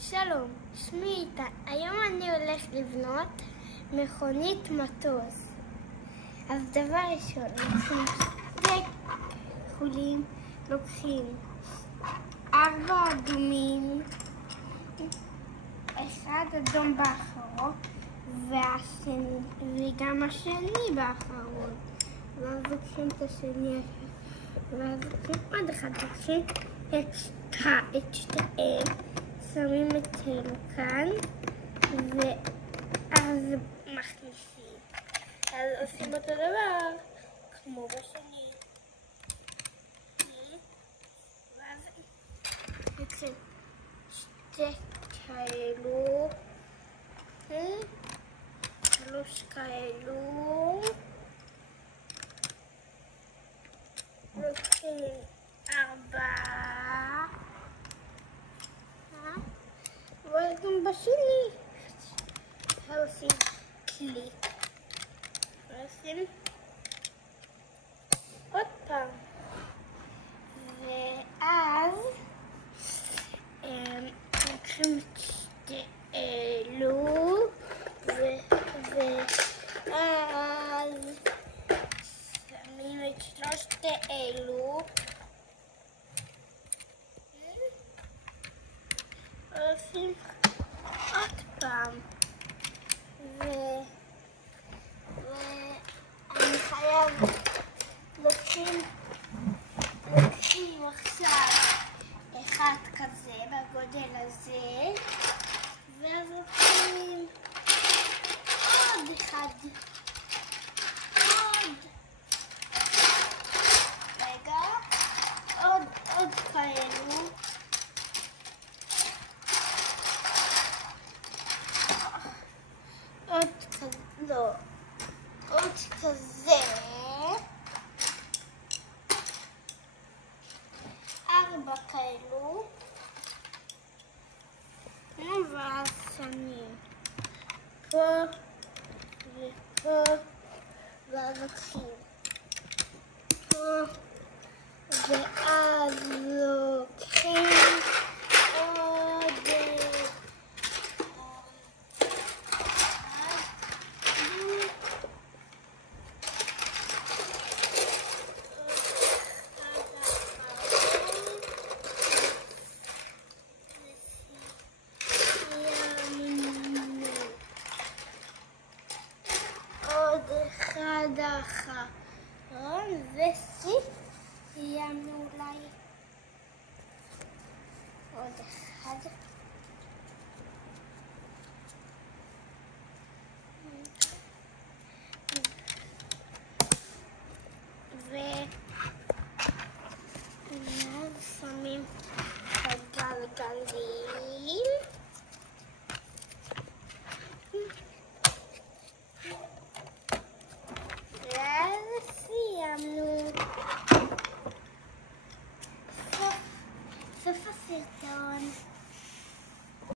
שלום, שמי איתה. היום אני הולך לבנות מכונית מטוס. אז דבר ראשון, לוקחים שתי חולים, לוקחים 4 אדומים, 1 אדום באחרון וגם השני באחרון. ואז לוקחים את השני, ואז לוקחים עוד אחד, לוקחים את שתיהם, שמים אצלנו כאן, ואז מכניסים. אז עושים אותו דבר, כמו בשני. ואז לוקחים שתי כאלו, 3 כאלו, לוקחים 4, וגם בשני עושים קליק, ועושים עוד פעם, ואז לוקחים את שתי אלו, ואז שמים את 3 אלו, עושים עוד פעם, ואני חייב לוקחים עכשיו אחד כזה בגודל הזה, ואז לוקחים עוד אחד, עוד כאלו, עוד כזה, 4 כאלו, ואז שמים פה ופה, ואז לוקחים פה, ואז לוקחים עוד אחד אחרון, וסיימנו אולי עוד אחד. ואז שמים את הגלגלים.